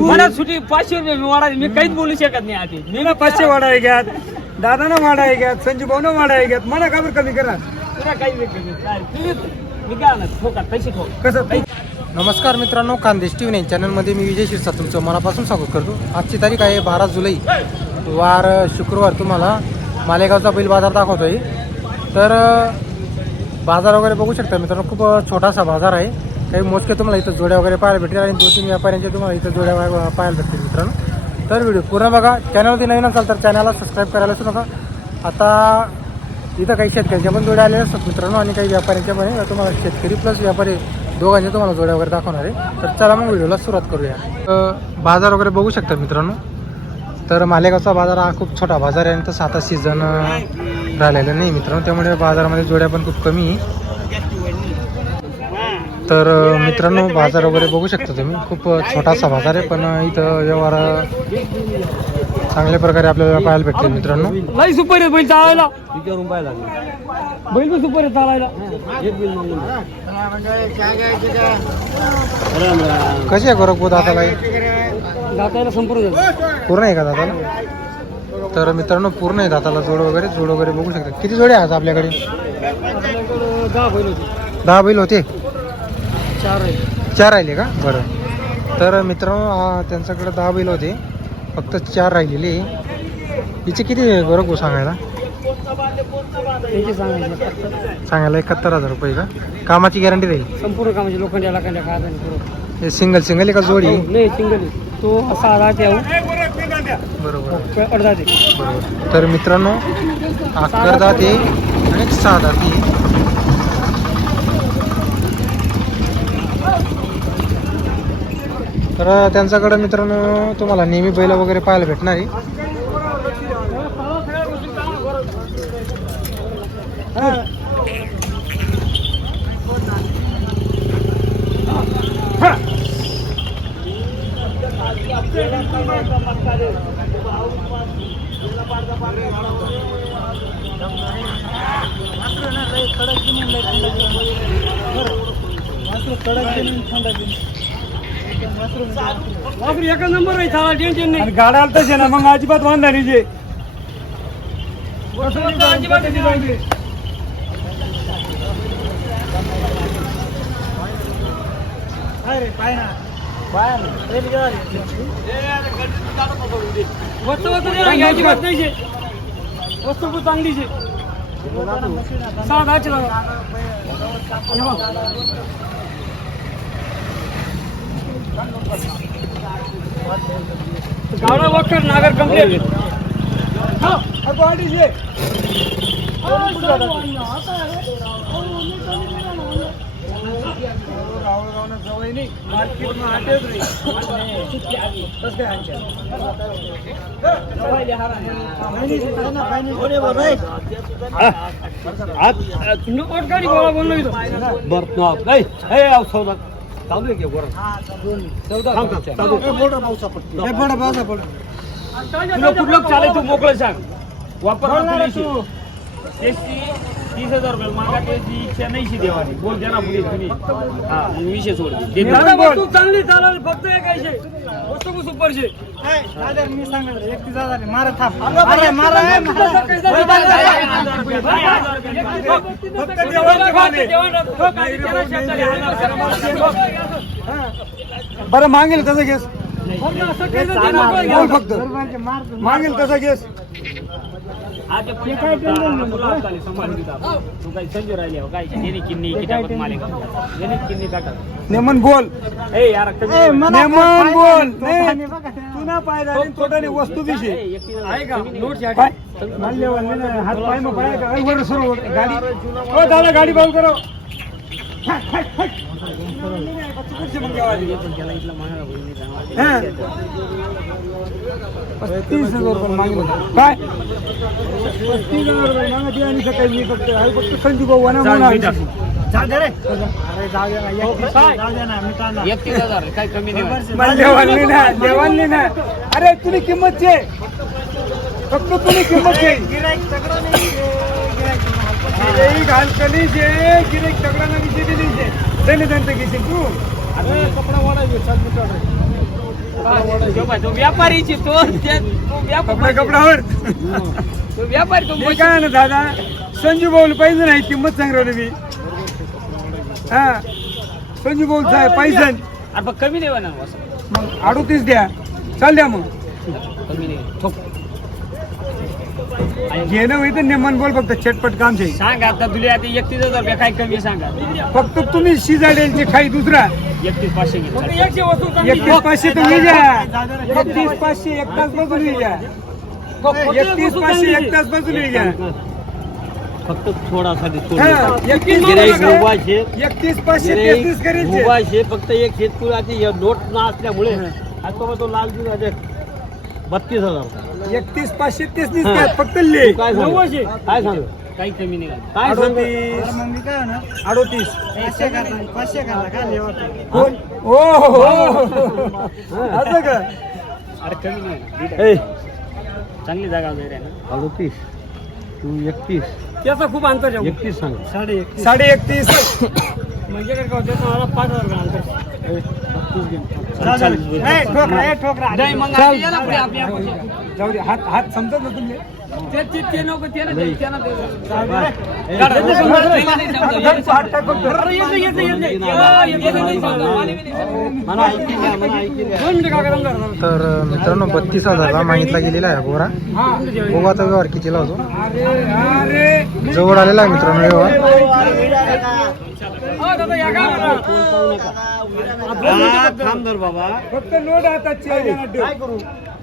मला सुटी पाचशे रुपये मी वाढायचे. मी काहीच बोलू शकत नाही आधी. मी मी पाचशे वाढाय घ्यात दादानं वाढाय घ्यात संजू भाऊनं वाढाय घ्यात मला का बरं कमी करा तुला काही वेगळं नाही. काय, तुम्ही- मी काय आणत ठोका पैसे ठोक. कसं? नमस्कार मित्रांनो खानदेश टी व्ही चॅनलमध्ये मी विजय शिरसा तुमचं मनापासून स्वागत करतो. आजची तारीख आहे बारा जुलै. वार शुक्रवार तुम्हाला मालेगावचा बैल बाजार दाखवतोय. तर अ, बाजार वगैरे बघू शकता मित्रांनो खूप छोटासा बाजार आहे. काही मोजके तुम्हाला इथं जोड्या वगैरे पाहायला भेटतील आणि दोन तीन व्यापाऱ्यांचे तुम्हाला इथं जोड्या पाहायला भेटतील मित्रांनो. तर व्हिडिओ पूर्ण बघा. चॅनलवरती नवीन असाल तर चॅनलला सबस्क्राईब करायलाच नका. आता इथं काही शेतकऱ्यांच्या पण जोड्या आलेल्या असतात मित्रांनो आणि काही व्यापाऱ्यांच्या पण आहे. तुम्हाला शेतकरी प्लस व्यापारी दोघांच्या तुम्हाला जोड्या वगैरे दाखवणार आहे. तर चला मग व्हिडिओला सुरुवात करूया. बाजार वगैरे बघू शकता मित्रांनो. तर मालेगावचा बाजार हा खूप छोटा बाजार आहे आणि तसं आता सीझन राहिलेला नाही मित्रांनो. त्यामुळे बाजारामध्ये जोड्या पण खूप कमी आहे. तर मित्रांनो बाजार वगैरे बघू शकता तुम्ही. खूप छोटासा बाजार आहे पण इथं व्यवहार चांगल्या प्रकारे आपल्याला पाहायला भेटतील मित्रांनो. लई सुपर आहे बैल चालायला. बैल पण सुपर आहे चालायला. कशी आहे गोरखपूर दादाला? जातायला संपूर्ण पूर्ण आहे का दादाला? तर मित्रांनो पूर्ण आहे दादाला जोड वगैरे. जोड वगैरे बघू शकता. किती जोडे आहेत आपल्याकडे? आपल्याकडं दहा बैल होते. दहा बैल होते? चार आहे चार राहिले का? बरं. तर मित्रांनो त्यांच्याकडे दहा बैल होते. फक्त चार राहिलेले. हिचे किती गोरखपूर सांगायला? त्याचे सांगायचं सांगायला एकाहत्तर हजार रुपये का? कामाची गॅरंटी राहील. संपूर्ण कामाचे काय हे सिंगल सिंगल आहे का जोडी? नाही सिंगल तो असा बरोबर. अर्धा ते बरोबर. तर मित्रांनो दात आहे आणि एक सहा दात. तर त्यांच्याकडं मित्रांनो तुम्हाला नेहमी बैल वगैरे पाहायला भेटणार आहे. वापरी एका नंबर आहे चाला टेन्शन नाही. गाड्या तसे ना मग अजिबात वांधा नाही जे. अजिबात नाही. वस्तू वस्तू नाही शे. वस्तू खूप चांगली शे. सहा दहाचे लावा. हे बघ. गावडा वखर नागर कंप्लीट गाडी बोला बोललो इथं तुला कुठलं चालेल तू मोकळं सांग. वापर तीस हजार रुपये मागा त्याची इच्छा नाही शी देवानी बोल द्या ना पुढे तुम्ही हा मग विषय सोड दे. वस्तू चांगली चालेल फक्त एक. वस्तू खूप सुपर शे मी सांगणार एकतीस हजार आहे. मारा जेवण बरं मागेल तसं घेस फक्त मागेल तसं घेस आज काय. तू काही संजू राहिली हो, काय? किन्नी मालिका. किन्नी नेमन बोल. ए यार कमी नेमन बोल. नाही, तू ना पाय झाली तोटाने वस्तू दिशी. आहे का? नोट काय माल्यवान नाही, हात पाय मग पाय. का? वर सुरू वर. गाडी. हो दादा गाडी बंद करो. पस्तीस हजार रुपये मागले काय? पस्तीस हजार रुपये मागते आणि सकाळी मी फक्त आहे फक्त संजू भाऊ अरे ना, एकतीस ना, अरे तुझी किंमत छे फक्त तुझी किंमत व्यापारीची तो. ते- तो कपडा व्यापारी कपडावर तो व्यापारी तो मी काय ना दादा? संजू भाऊ पाहिजे नाही किंमत सांग राहिलो मी हा. संजू भाऊ साहेब पाहिजे अरे कमी देवा ना मग अडोतीस द्या. चाल द्या मग. कमी नाही ठोक. घेणं होईल तर नेमन बोल फक्त चटपट काम आहे सांग आता तुला आता एकतीस हजार रुपये काय कमी सांगा. फक्त तुम्ही शिजाडेलचे खाई दुसरा. एकतीस पाचशे एकतीस पाचशे तुम्ही द्या एकतीस पाचशे एक तास बसून घ्या एकतीस पाचशे एक तास बसून घ्या फक्त थोडासाठी हा, एकतीस पाचशे तेहतीस करायचे फक्त एक हे नोट ना असल्यामुळे आता मग तो लाल दिला बत्तीस हजार एकतीस पाचशे तेहतीस द्या फक्त ले काय सांग? काय सांग? काही कमी नाही काय सांग? अडोतीस. कोण? ओ हो, हो. असं का? अरे कमी नाही. ए. चांगली जागा वगैरे आहे ना? अडतीस. तू एकतीस. त्याचा खूप अंतर आहे. एकतीस सांग. साडे एकतीस. म्हणजे काय मला पाच हजार अंतर जाऊ दे हात हात समजत ना. तर मित्रांनो बत्तीस हजारला मागितला गेलेला आहे गोरा आता व्यवहार कितीला होतो. जवळ आलेला आहे मित्रांनो व्यवहार. बाबा फक्त नोट.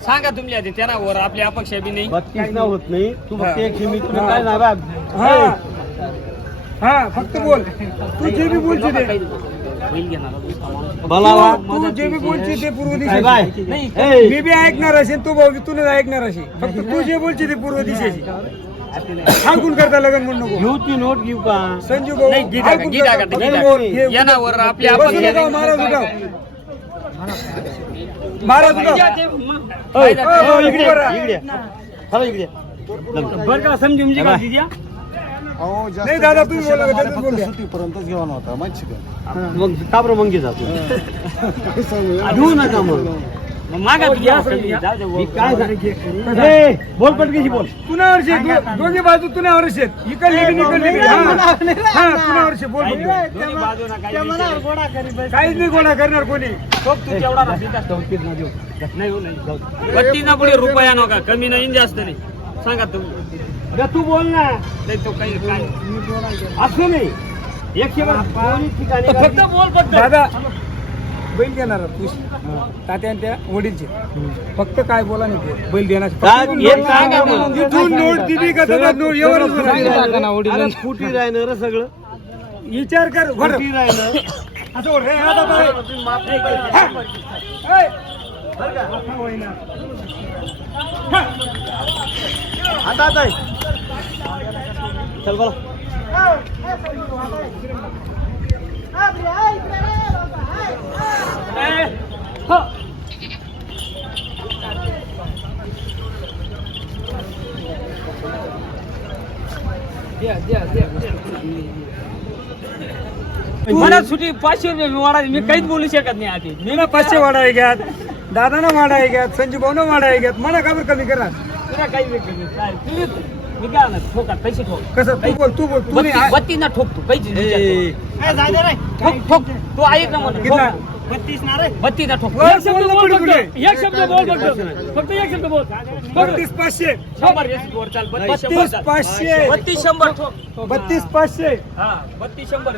सांगा तुम्ही आधी त्यांना वर आपली अपेक्षा बी नाही. बत्तीस ना होत नाही. तू फक्त हा. एकशे मी तुला काय सांगा हा. हा फक्त बोल. तू जे बी बोलची ते. बोलावा. जे बी बोलची पूर्व दिशेची मी बी ऐकणार असेल तू भाऊ तू नाही ऐकणार असेल. फक्त तू जे बोलची ते पूर्व दिशेची हालकून करता लगन म्हणून नको घेऊ ती नोट घेऊ का संजू भाऊ नाही, गीता का, हालकून गीता करता. का, फक्त गीता. बोल. हे- या ना वर आपली बसू अपेक्षा नका, नाही. महाराज उठाव महाराज उठाव या ते मग. ओय, फायदा ओय, ते. ओय, इकडे उभं राहा. इकडे चला इकडे बरं का समजी म्हणजे का दिद्या? नाही दादा तुम्ही बोला का, त्यातच बोल द्या. मग का बरं मंगी जातो घेऊ नका मग मग ए, बोल पटकशी बोल. तुनावर शेत दोन्ही बाजू तुनावर शेत. इकडले. हा. हा, तुनावर शेत बोल. काहीच नाही गोळा करणार कोणी. हो, बत्तीस ना पुढे रुपया नका कमी नाही जास्त नाही. सांगा तुम्ही तू बोल ना. नाही तो काही काय? असं नाही एकशे फक्त बोल फक्त. दादा बैल देणार तात्या त्या वडीलचे फक्त काय बोला नाही. बैल देणार काय? फक्त एक नोट- सांगा मग. इथून नोट दिली का त्याला नोट एवढंच बोलायचं. अरे फुटी राहिलं रे सगळं विचार कर. हे, आता चल बोला मला सुटी पाचशे रुपये मी वाढा मी काहीच बोलू शकत नाही आधी. मी ना पाचशे आहे घ्यात दादानं वाडा आहे घ्यात संजू भाऊनं वाडा आहे घ्यात. मला का बरं कमी करा तुला काही वेगळं नाही. काय? तू- मी काय म्हणणार, ठोका पैसे ठोक. कसं? तू बोल तू बोल तू बत्ती नाही बत्ती ना ठोक तू काहीच विचार ए, करू. ठोक ठोक. तू ऐक ना मला कितना? ठोक. वर एक शब्द बोल फक्त. एक शब्द बोल फक्त. फक्त एक शब्द बोल. बत्तीस पाचशे. शंभर येस, वर चाल बत्तीस शंभर बत्तीस चाल. पाचशे. बत्तीस शंभर ठोक. बत्तीस पाचशे. हा बत्तीस शंभर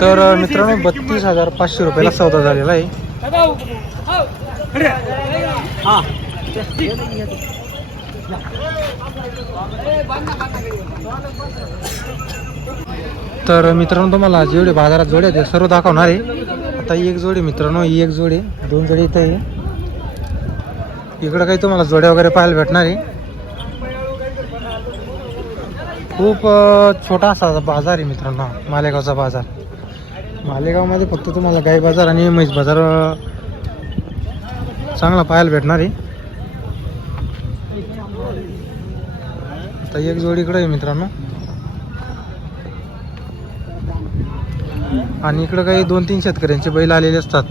तर मित्रांनो बत्तीस. हजार पाचशे रुपयाला सौदा झालेला आहे. दादा, हो. हा. तर मित्रांनो तुम्हाला जेवढे बाजारात जोडे आहेत ते सर्व दाखवणार आहे. आता एक जोडी मित्रांनो ही एक जोडी दोन जोडी इथं आहे. इकडं काही तुम्हाला जोड्या वगैरे पाहायला भेटणार आहे. खूप छोटा असा बाजार आहे मित्रांनो मालेगावचा बाजार. मालेगावमध्ये फक्त तुम्हाला गाई बाजार आणि म्हैस बाजार चांगला पाहायला भेटणार आहे. आता एक जोडी इकडे आहे मित्रांनो. आणि इकडं काही दोन तीन शेतकऱ्यांचे बैल आलेले असतात.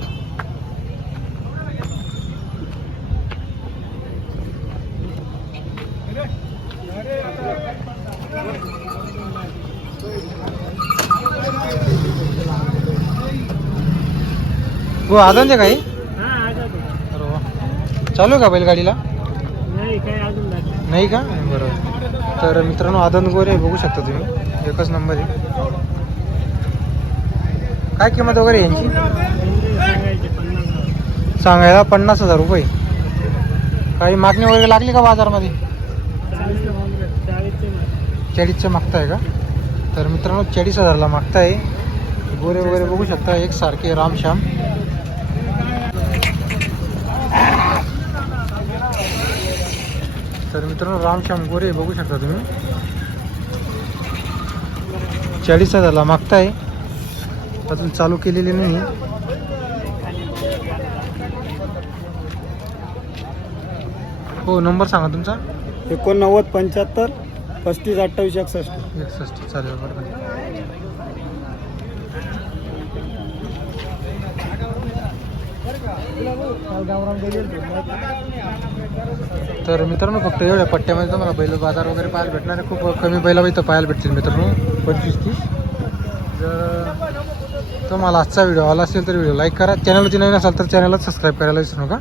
हो आदन ते काही? चालू आहे का बैलगाडीला? नाही काय अजून नाही नाही का? बरोबर तर मित्रांनो आदन गोरे बघू शकता तुम्ही. एकच नंबर आहे. काय किंमत वगैरे यांची? सांगायला पन्नास हजार रुपये. काही मागणी वगैरे लागली का बाजारमध्ये? चाळीसला मागून चाळीसचे नाही चाळीसचं मागताय का? तर मित्रांनो चाळीस हजारला मागताय. गोरे वगैरे बघू शकता एक सारखे रामश्याम. तर मित्रांनो रामश्याम गोरे बघू शकता तुम्ही. चाळीस हजारला मागताय. अजून चालू केलेली नाही. हो नंबर सांगा तुमचा. एकोणनव्वद पंच्याहत्तर पस्तीस अठ्ठावीस एकसष्ट. एकसष्ट चालेल बरोबर. तर मित्रांनो फक्त एवढ्या पट्ट्यामध्ये तुम्हाला बैल बाजार वगैरे पाहायला भेटणार आहे. खूप कमी बैला इथं पाहायला भेटतील मित्रांनो. पंचवीस तीस. जर तुम्हाला आजचा व्हिडिओ आला असेल तर व्हिडिओ लाईक करा. चॅनलची नवीन असाल तर चॅनलला सबस्क्राईब करायला विसरू नका.